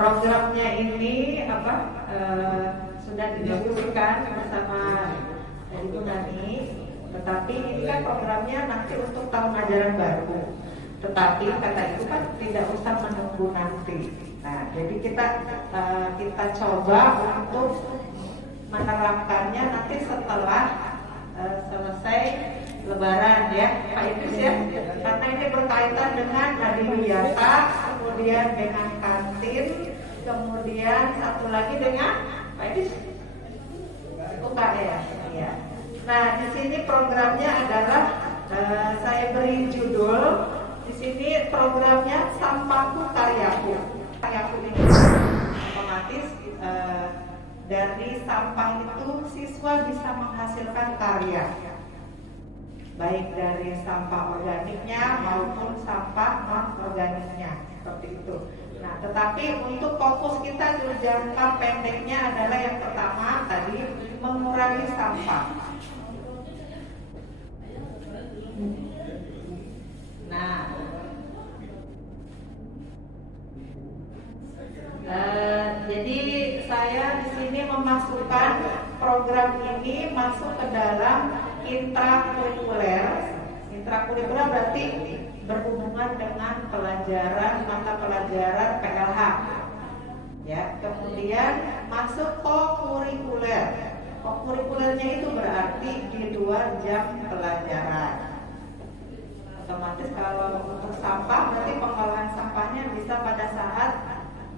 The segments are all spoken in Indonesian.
programnya ini sudah didiskusikan bersama Ibu Nani, tetapi ini kan programnya nanti untuk tahun ajaran baru. Tetapi kata Ibu kan tidak usah menunggu nanti. Nah, jadi kita coba untuk menerapkannya nanti setelah selesai Lebaran ya, Pak Idris ya, karena ini berkaitan dengan adiwiyata, kemudian dengan kantin, kemudian satu lagi dengan Pak Idris UKS ya. Nah, di sini programnya adalah saya beri judul di sini programnya Sampahku Karyaku. Karyaku ini otomatis dari sampah itu siswa bisa menghasilkan karya, baik dari sampah organiknya maupun sampah non organiknya seperti itu. Nah, tetapi untuk fokus kita di jangka pendeknya adalah yang pertama tadi mengurangi sampah. Nah, jadi saya di sini memasukkan program ini masuk ke dalam intrakurikuler. Intrakurikuler berarti berhubungan dengan mata pelajaran PLH. Ya, kemudian masuk kokurikuler. Kokurikulernya itu berarti di luar jam pelajaran. Otomatis kalau untuk sampah berarti pengolahan sampahnya bisa pada saat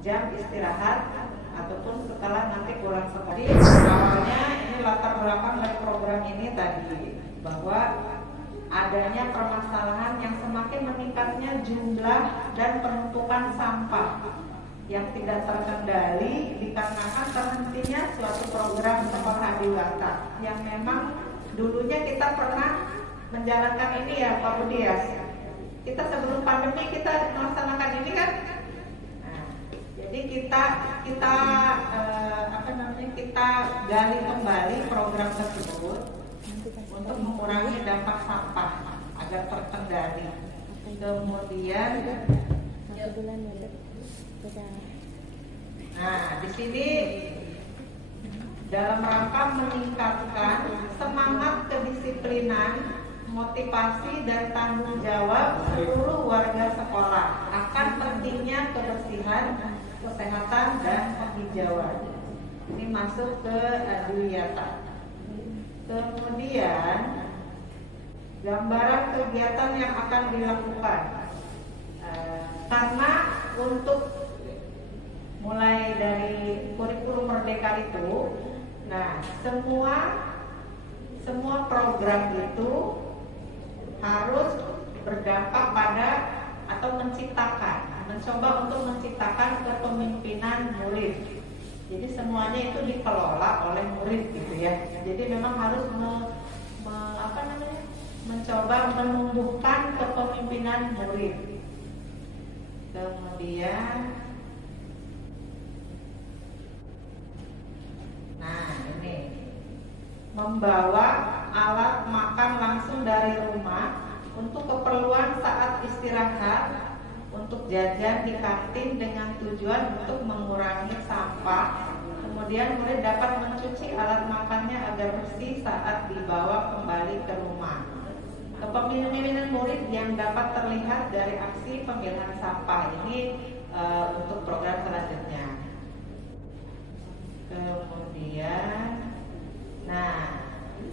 jam istirahat ataupun setelah nanti pulang sekolah. Jadi awalnya ini latar belakang dari program ini tadi bahwa adanya permasalahan yang semakin meningkatnya jumlah dan penumpukan sampah yang tidak terkendali dikarenakan terhentinya suatu program sekolah adiwiyata yang memang dulunya kita pernah menjalankan ini ya Pak Budi ya. Kita sebelum pandemi kita melaksanakan ini kan. Nah, jadi kita gali kembali program tersebut untuk mengurangi dampak sampah agar terkendali. Kemudian nah, di sini dalam rangka meningkatkan semangat kedisiplinan, motivasi dan tanggung jawab seluruh warga sekolah akan pentingnya kebersihan, kesehatan dan penghijauan. Ini masuk ke adiwiyata. Kemudian gambaran kegiatan yang akan dilakukan. Karena untuk mulai dari kurikulum merdeka itu, nah semua program itu harus berdampak pada atau mencoba untuk menciptakan kepemimpinan murid. Jadi semuanya itu dikelola oleh murid gitu ya. Jadi memang harus mencoba menumbuhkan kepemimpinan murid. Kemudian ini membawa alat makan langsung dari rumah untuk keperluan saat istirahat, untuk jajan di kantin dengan tujuan untuk mengurangi sampah. Kemudian murid dapat mencuci alat makannya agar bersih saat dibawa kembali ke rumah. Kepemimpinan murid yang dapat terlihat dari aksi pemilihan sampah ini untuk program selanjutnya. Kemudian,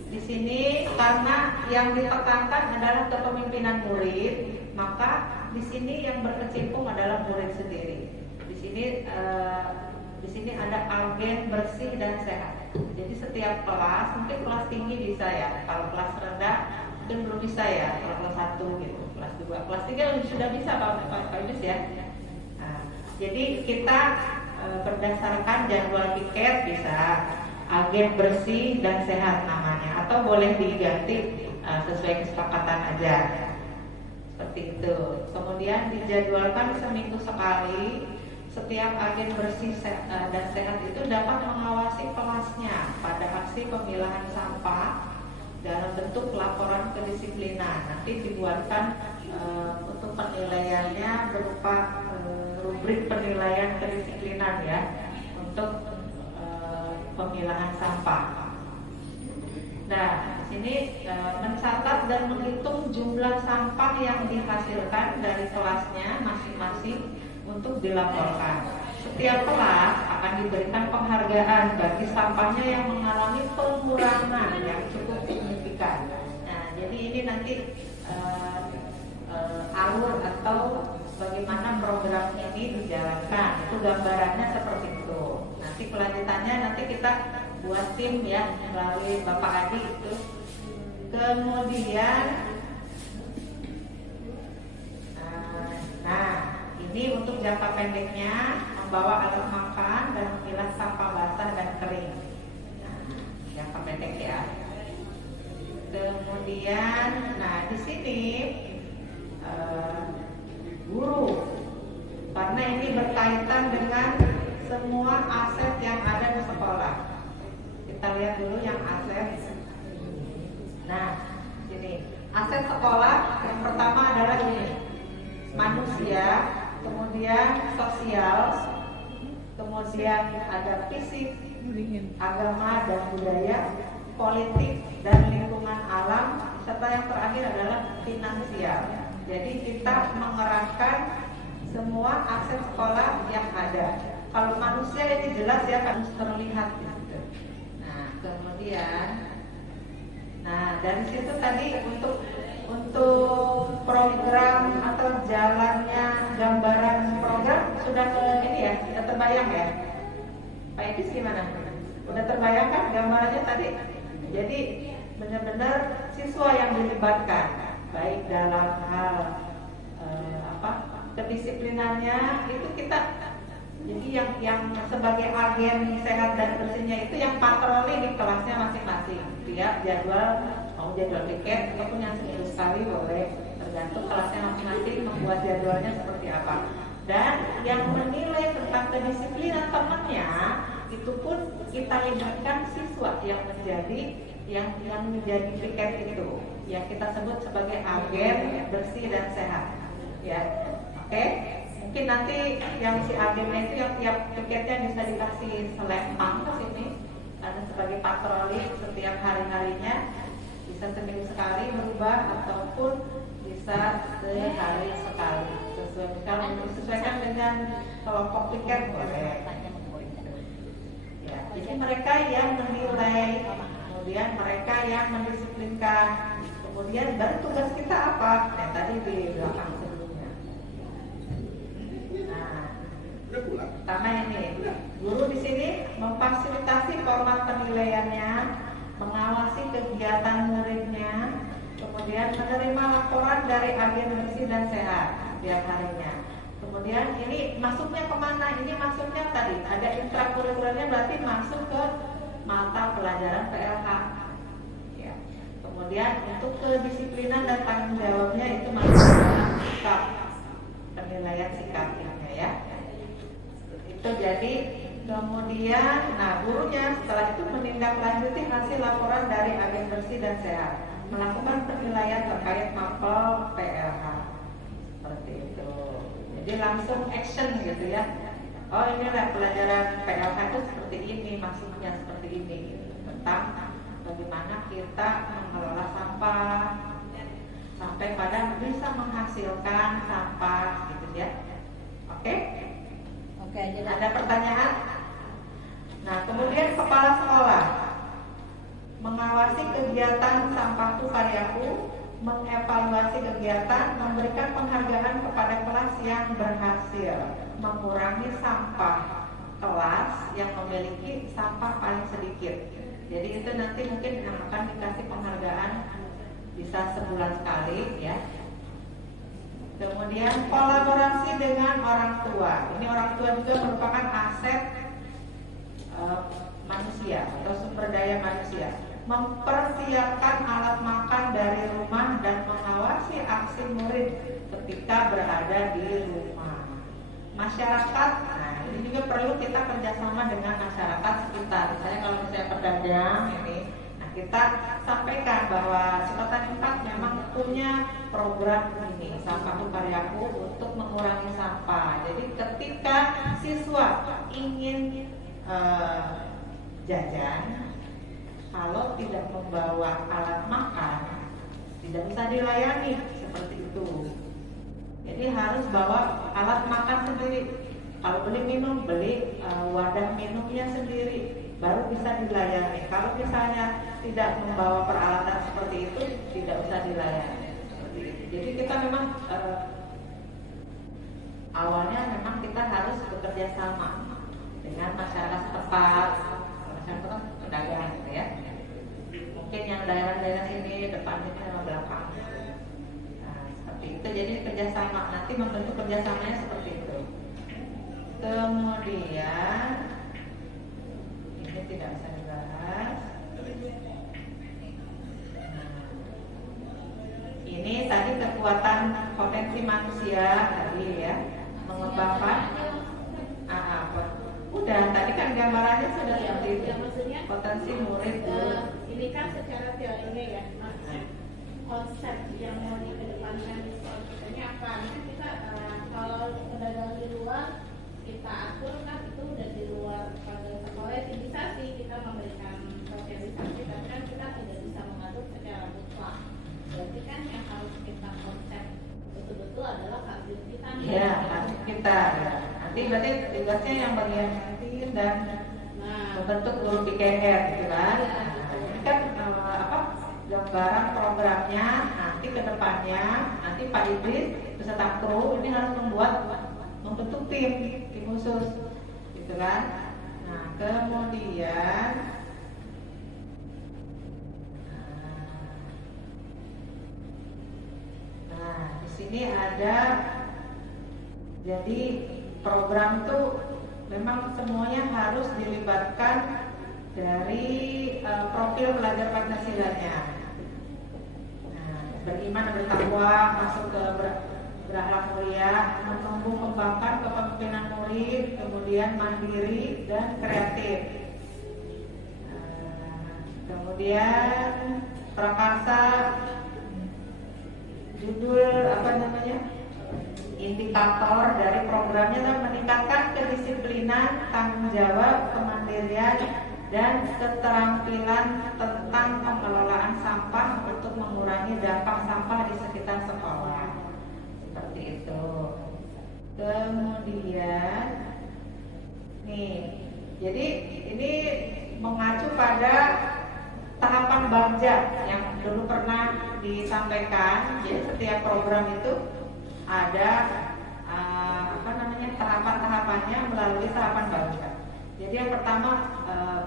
di sini karena yang ditekankan adalah kepemimpinan murid, maka di sini yang berkecimpung adalah murid sendiri. Di sini ada agen bersih dan sehat. Jadi setiap kelas, mungkin kelas tinggi bisa ya. Kalau kelas rendah mungkin belum bisa ya. Kalau kelas 1 gitu, kelas 2, kelas 3 sudah bisa Pak Idris ya. Nah, jadi kita berdasarkan jadwal piket bisa agen bersih dan sehat namanya, atau boleh diganti sesuai kesepakatan aja. Seperti itu. Kemudian dijadwalkan seminggu sekali. Setiap agen bersih dan sehat itu dapat mengawasi kelasnya pada aksi pemilahan sampah dalam bentuk laporan kedisiplinan. Nanti dibuatkan untuk penilaiannya berupa rubrik penilaian kedisiplinan ya untuk pemilahan sampah. Nah, di sini mencatat dan menghitung jumlah sampah yang dihasilkan dari kelasnya masing-masing untuk dilaporkan. Setiap kelas akan diberikan penghargaan bagi sampahnya yang mengalami pengurangan yang cukup signifikan. Nah, jadi ini nanti alur atau bagaimana program ini dijalankan. Itu gambarannya seperti itu. Nanti kelanjutannya nanti kita buat tim ya melalui Bapak Adi itu. Kemudian nah ini untuk jangka pendeknya membawa alat makan dan memilah sampah basah dan kering. Nah, jangka pendek ya. Kemudian nah di sini guru, karena ini berkaitan dengan semua aset yang ada di sekolah. Kita lihat dulu yang aset. Nah, ini aset sekolah yang pertama adalah ini manusia, kemudian sosial, kemudian ada fisik, agama dan budaya, politik dan lingkungan alam, serta yang terakhir adalah finansial. Jadi kita mengerahkan semua aset sekolah yang ada. Kalau manusia ini jelas ya harus terlihat gitu. Nah, kemudian dari situ tadi untuk program atau jalannya gambaran program sudah ini ya, sudah terbayang ya. Pak Edis gimana? Udah terbayang kan gambarannya tadi? Jadi benar-benar siswa yang dilibatkan baik dalam hal kedisiplinannya itu kita jadi yang sebagai agen sehat dan bersihnya itu yang patroli di kelasnya masing-masing. Tiap jadwal mau jadwal piket ataupun yang seminggu sekali boleh, tergantung kelasnya masing-masing membuat jadwalnya seperti apa. Dan yang menilai tentang kedisiplinan temannya itu pun kita libatkan siswa yang menjadi piket itu, yang kita sebut sebagai agen bersih dan sehat. Ya, oke. Mungkin nanti yang si agennya itu yang tiap piketnya bisa dikasih selempang ke sini, karena sebagai patroli setiap hari-harinya bisa seminggu sekali berubah ataupun bisa sehari sekali. Sesuaikan dengan kelompok piket boleh. Ya, jadi mereka yang menilai, kemudian mereka yang mendisiplinkan, kemudian baru tugas kita apa? Yang tadi di belakang sebelumnya. Nah, pertama ini guru di sini memfasilitasi format penilaiannya, mengawasi kegiatan muridnya, kemudian menerima laporan dari agen bersih dan sehat tiap harinya. Kemudian ini masuknya kemana? Ini masuknya tadi ada intrakurikulernya, berarti masuk ke mata pelajaran PLH. Ya. Kemudian untuk kedisiplinan dan tanggung jawabnya itu masuk dalam sikap, penilaian sikapnya ya. Itu jadi kemudian, gurunya setelah itu menindaklanjuti hasil laporan dari agen bersih dan sehat, melakukan penilaian terkait mapel PLH. Seperti itu. Jadi langsung action gitu ya. Oh, inilah pelajaran PLH itu seperti ini, maksudnya seperti ini, tentang bagaimana kita mengelola sampah sampai pada bisa menghasilkan sampah gitu ya. Oke? Oke, jadi ada pertanyaan? Nah, kemudian kepala sekolah mengawasi kegiatan sampahku karyaku, mengevaluasi kegiatan, memberikan penghargaan kepada kelas yang berhasil mengurangi sampah kelas yang memiliki sampah paling sedikit. Jadi itu nanti mungkin yang akan dikasih penghargaan bisa sebulan sekali ya. Kemudian kolaborasi dengan orang tua. Ini orang tua juga merupakan aset manusia atau sumber daya manusia. Mempersiapkan alat makan dari rumah dan mengawasi aksi murid ketika berada di rumah. Masyarakat, nah ini juga perlu kita kerjasama dengan masyarakat sekitar. Misalnya kalau misalnya pedagang ini, nah kita sampaikan bahwa si Kota 4 memang punya program ini Sampahku Karyaku untuk mengurangi sampah. Jadi ketika siswa ingin jajan, kalau tidak membawa alat makan tidak bisa dilayani seperti itu. Jadi harus bawa alat makan sendiri. Kalau beli minum, beli wadah minumnya sendiri, baru bisa dilayani. Kalau misalnya tidak membawa peralatan seperti itu, tidak bisa dilayani. Jadi kita memang awalnya memang kita harus bekerja sama dengan masyarakat setempat, masyarakat pedagang, gitu ya. Mungkin yang daerah-daerah sini depan ini sama belakang. Nah, seperti itu. Jadi kerjasama. Nanti membentuk kerjasamanya seperti itu. Kemudian ini tidak bisa dibahas. Ini tadi kekuatan potensi manusia tadi ya, mengembangkan. Udah tadi kan gambarannya sudah seperti itu. Maksudnya Potensi murid ini kan secara teori ya, konsep yang mau dikedepankan di sekolah kita ini apa? Ini kita kalau pedagang di luar kita atur kan itu udah di luar pada sekolah bisa sih kita memberikan sosialisasi, tapi kan kita tidak bisa mengatur secara mutlak. Berarti kan yang harus kita konsep betul-betul adalah kasus kita nih. Ya, kasus kita. Nanti berarti tugasnya yang bagian kantin dan membentuk guru PKR gitu kan. Ini kan gambaran programnya nanti ke depannya, nanti Pak Idris beserta kru ini harus membentuk tim khusus gitu kan. Nah, kemudian di sini ada, jadi program tuh memang semuanya harus dilibatkan dari profil pelajar Pancasilanya. Nah, beriman dan bertakwa, masuk ke berakhlak mulia, menumbuh kembangkan kepemimpinan murid, kemudian mandiri dan kreatif. Kemudian prakarsa, judul indikator dari programnya adalah meningkatkan kedisiplinan, tanggung jawab, kemandirian, dan keterampilan tentang pengelolaan sampah untuk mengurangi dampak sampah di sekitar sekolah. Seperti itu. Kemudian nih, jadi ini mengacu pada tahapan bagja yang dulu pernah disampaikan. Jadi setiap program itu ada tahapan-tahapannya melalui tahapan bagja. Jadi yang pertama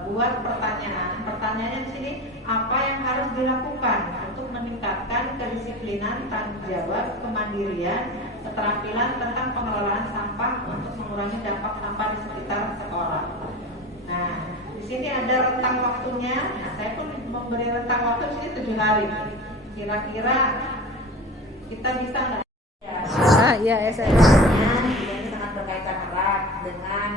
buat pertanyaan. Pertanyaannya di sini, apa yang harus dilakukan untuk meningkatkan kedisiplinan, tanggung jawab, kemandirian, keterampilan tentang pengelolaan sampah untuk mengurangi dampak sampah di sekitar sekolah. Nah, di sini ada rentang waktunya. Nah, saya pun memberi rentang waktu di sini 7 hari. Kira-kira kita bisa nggak? Ya, SMA-nya ini sangat berkaitan erat dengan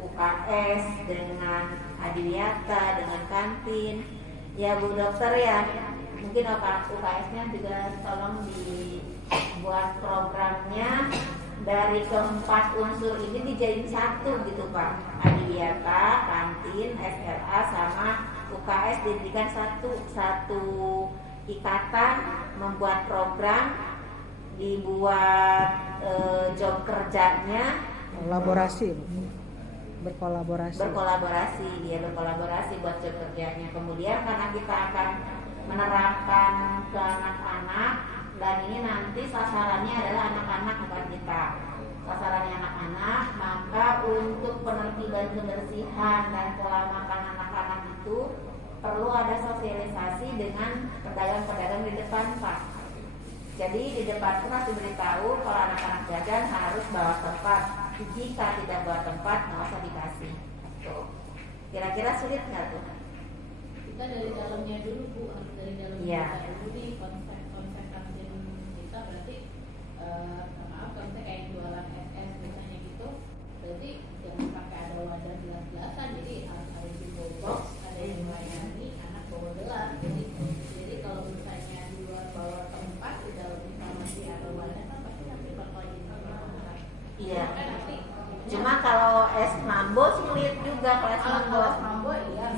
UKS, dengan adiwiyata, dengan kantin. Ya Bu Dokter ya, mungkin UKS-nya juga tolong dibuat programnya dari keempat unsur ini dijadiin satu gitu Pak. Adiwiyata, kantin, SLA sama UKS dijadikan satu ikatan, membuat program, dibuat job kerjanya, berkolaborasi buat job kerjanya. Kemudian karena kita akan menerapkan ke anak-anak, dan ini nanti sasarannya adalah anak-anak bukan kita, sasarannya anak-anak, maka untuk penertiban kebersihan dan pola makan anak-anak itu perlu ada sosialisasi dengan pedagang-pedagang di depan Pak. Jadi di depan itu harus diberitahu kalau anak-anak jajan harus bawa tempat. Jika tidak bawa tempat, nggak usah dikasih. Tuh. Kira-kira sulit nggak tuh? Kita dari dalamnya dulu Bu, harus dari dalamnya kita dulu nih, konsep kantin kita berarti konsep kayak jualan SS misalnya gitu. Berarti jangan pakai ada wadah gelas-gelasan, jadi harus ada jumbo box, ada yang melayani anak bawa gelas. sulit juga kelas Kalau mambo. mambo iya.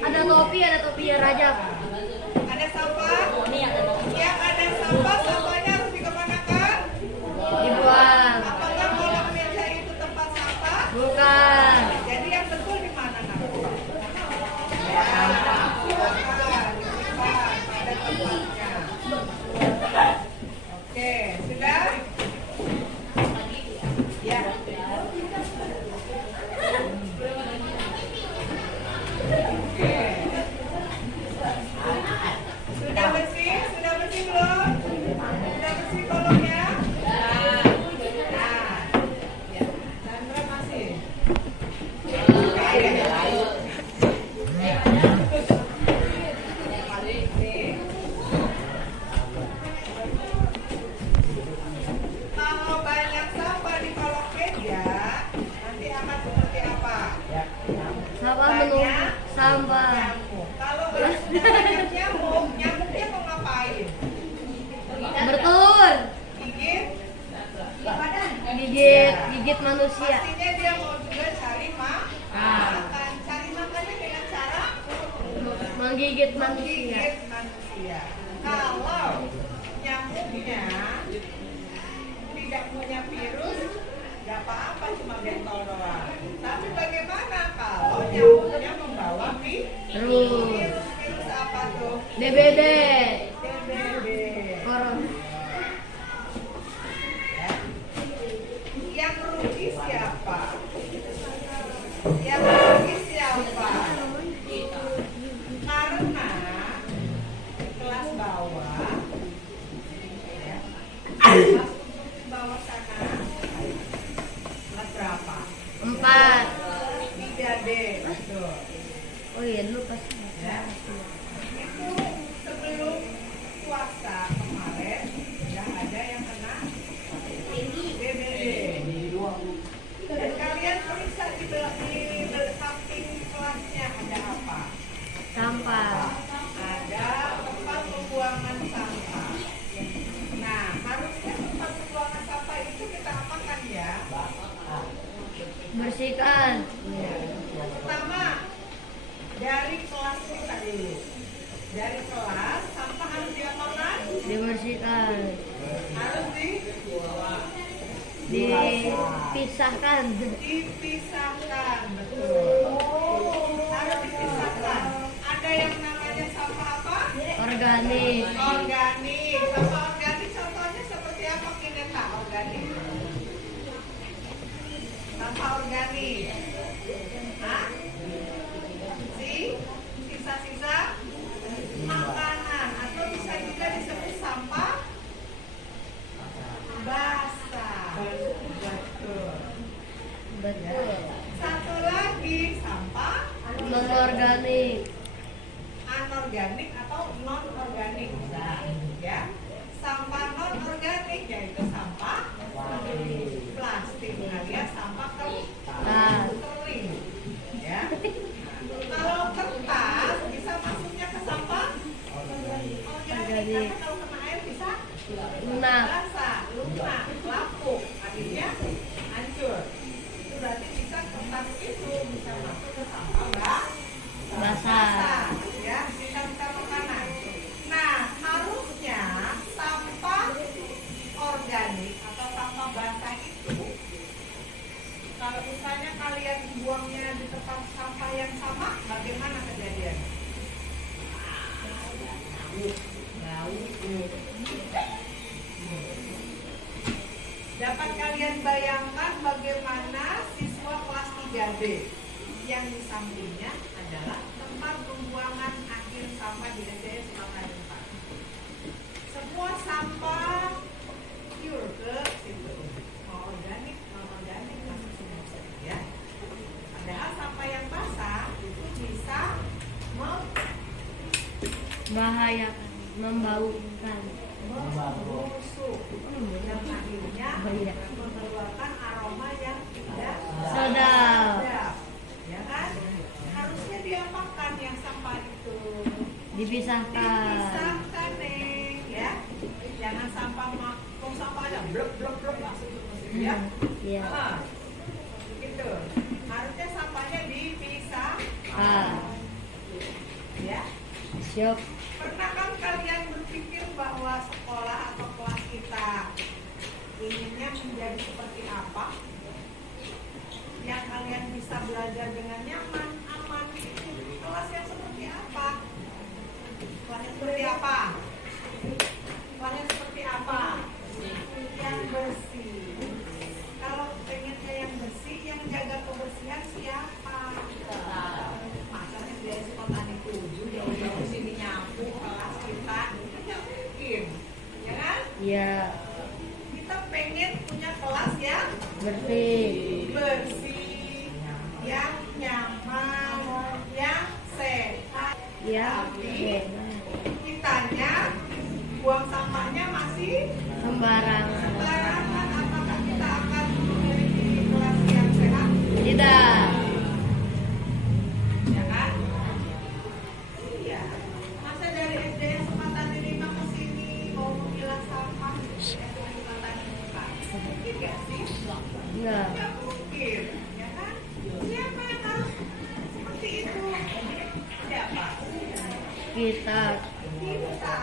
Ada topi ya Rajab. Ada sampah? Yang ada sampah, sampahnya harus dikemanakan? Dibuang. Apakah kolam meja itu tempat sampah? Bukan. Jadi yang betul di mana nanti? Ada tempatnya. Oke, sudah? Ya. Sudah bersih? Sudah bersih belum? Sudah bersih kolomnya? Nah, ya. Sandra masih. Kalau banyak sampah di kolong meja, nanti akan seperti apa? Sampah menumpuk. Sampah. Nyamuk. Kalau banyak nyamuk, nyamuknya mau ngapain? Bertelur. Gigit? Gigit manusia. Pastinya dia mau juga cari makan. Cari makannya dengan cara Menggigit manusia. menggigit manusia. Kalau nyamuknya tidak punya virus, nggak apa-apa, cuma bentol doang. Tapi bagaimana kalau nyamuknya membawa Terus. virus apa tuh? DBD. DBD. Corona. Yang rugi siapa? Yang rugi siapa? Karena kelas bawah, ya, kelas untuk bawah sana, kelas berapa? 4. 3D, betul. Oh iya lu pasti. Ya. Itu sebelum puasa kemarin, sudah ada yang kena DBD. Dan kalian periksa di samping kelasnya ada apa? Sampah. Ada tempat pembuangan sampah. Nah, harusnya tempat pembuangan sampah itu kita apakan ya? Bersihkan. Pertama, dari kelas kita dulu. Dari kelas, sampah harus diapakan? Dibersihkan. Harus Dipisahkan. dipisahkan, betul. Harus dipisahkan. Ada yang namanya sampah apa? Organik. Organik. Sampah organik contohnya seperti apa, Kineta? Organik. Sampah organik. Hah? Sisa-sisa makanan atau bisa juga disebut sampah Betul. Satu lagi sampah Non-organik. anorganik atau non organik. Ya. Sampah non organik yaitu sampah plastik alias sampah kering. Ya. Kalau kertas bisa masuknya ke sampah organik karena kalau kena air bisa Lunak. basah, lunak, lapuk, akhirnya hancur. Itu berarti bisa kertas itu bisa masuk ke sampah basah, ya, sisa-sisa makanan. Nah, harusnya sampah organik atau sampah basah itu kalau misalnya kalian buangnya di tempat sampah yang sama, bagaimana kejadiannya? Dapat kalian bayangkan bagaimana siswa kelas 3D yang di sampingnya adalah tempat pembuangan akhir sampah di SDN Semangat 4. Semua sampah pure ke situ. Mau organik, non organik masuk semua ya. Padahal sampah yang basah itu bisa Bahayakan, membaukan. membusuk dan akhirnya mengeluarkan aroma yang tidak Sedap. ya kan? Harusnya diapakan yang sampah itu? Dipisahkan. Dipisahkan Neng, ya. Jangan sampah sampah ada blok langsung ke mesin, ya. Iya. Gitu. Harusnya sampahnya dipisahkan. Ya. Siap. Pernah kan kalian berpikir bahwa sekolah atau kelas kita inginnya menjadi seperti apa? Yang kalian bisa belajar dengan nyaman, aman. Kelas yang seperti apa? Kelas yang seperti apa? Kelas yang seperti apa? Yang bersih. Kalau pengennya yang bersih, yang jaga kebersihan siapa? Masanya dia suka tani tujuh, jauh-jauh sini nyapu kelas kita, nggak mungkin, ya kan? Iya. Kita pengen punya kelas yang Bersih. bersih, yang nyaman, yang sehat. Iya. Tapi kitanya buang sampahnya masih Sembarangan. sembarangan. Apakah kita akan memiliki kelas yang sehat? Tidak. Ya kan? Iya. Masa dari SDN Sematan 5 ke sini mau memilah sampah SDN Sematan 4? Mungkin gak sih? Enggak. Gak mungkin, ya kan? Siapa yang harus seperti itu? Siapa? Kita. Kita,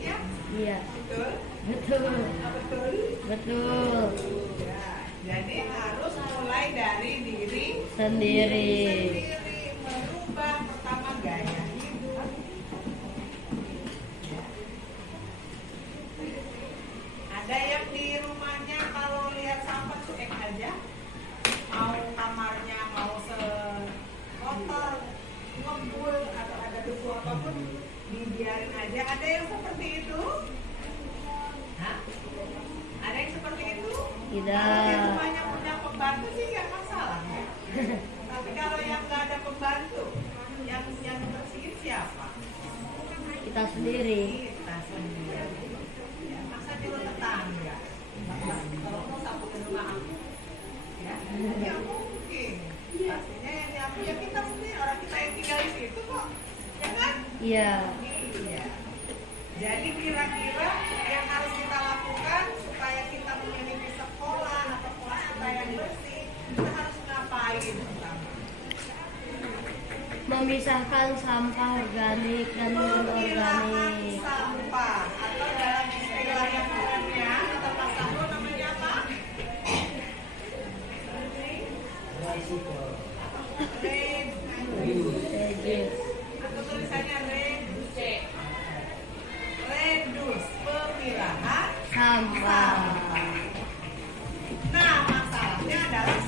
ya? Iya. Betul? Betul. Betul? Betul. Ya. Jadi harus mulai dari diri Sendiri. merubah pertama gaya hidup. Ada yang di rumahnya kalau lihat sampah cuek aja, mau kamarnya mau kotor, ngebul atau ada debu apapun dibiarin aja. Ada yang seperti itu? Hah? Ada yang seperti itu? Tidak. Kalau di rumahnya punya pembantu sih nggak masalah ya. Tapi kalau yang nggak ada pembantu, yang bersihin siapa? Kita sendiri. Kita sendiri. Ya, masa dulu tetangga. Kalau mau sapu ke rumah aku, ya, ya mungkin. Pastinya yang nyapu ya kita sendiri, orang kita yang tinggal di situ kok, ya kan? Iya. Iya. Jadi kira-kira yang harus kita lakukan supaya kita memiliki sekolah atau kelas kita yang bersih, kita harus ngapain pertama? Memisahkan sampah organik dan Pemilahan non-organik. sampah atau dalam istilah yang kerennya atau pasar lo namanya apa? Reduce. Atau tulisannya redus, pemilahan Sampah. Nah, masalahnya adalah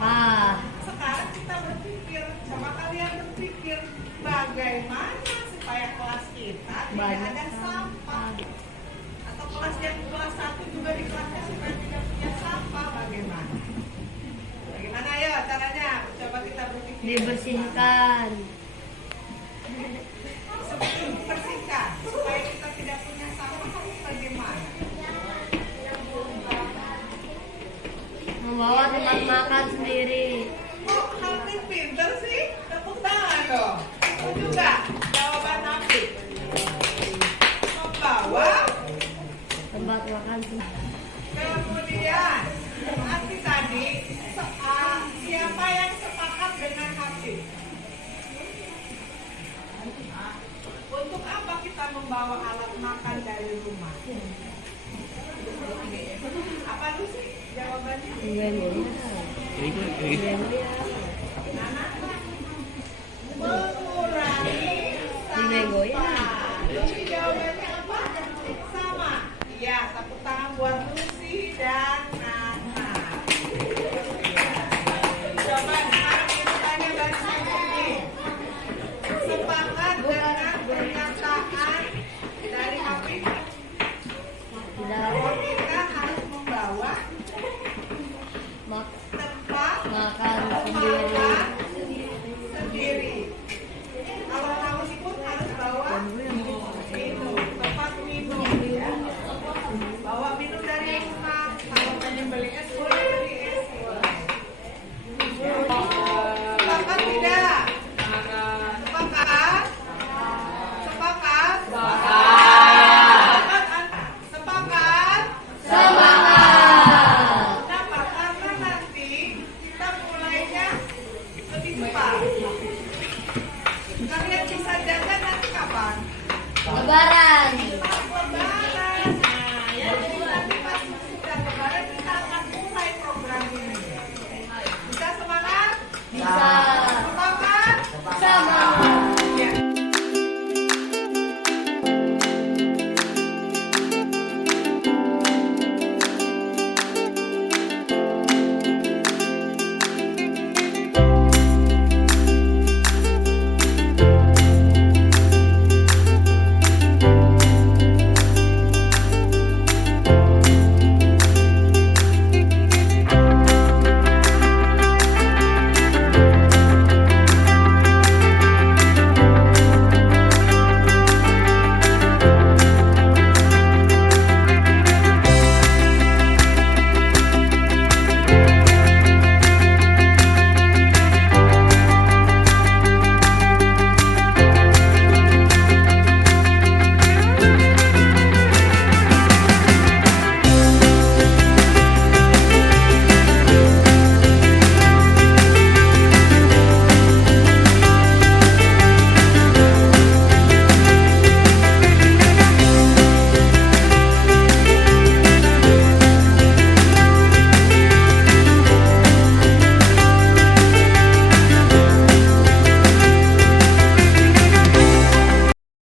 Ah. sekarang kita berpikir, coba kalian berpikir bagaimana supaya kelas kita tidak Banyak ada sampah, atau kelas yang kelas 1 juga di kelasnya supaya tidak punya sampah, bagaimana? Dibersihkan. Bersihkan supaya kita tidak punya sampah. Bagaimana? Membawa tempat makan sendiri. Kok Hafiz pinter sih? Tepuk tangan dong. Aku juga jawaban Hafiz. Membawa. Tempat makan sendiri. Kemudian arti tadi siapa yang sepakat dengan Hafiz? Untuk apa kita membawa alat makan dari rumah? Apa lu sih jawabannya? Mengurangi sampah. Lucy jawabannya apa? Sama. Iya, tepuk tangan buat Lucy dan Nana. Coba sekarang kita tanya balik lagi. Sepakat dengan pernyataan dari Hafiz bahwa kita harus membawa tempat Makan sendiri. sendiri. Kalau haus pun harus bawa minum, tempat minum. Ya. Bawa minum dari rumah. Kalau pengen beli es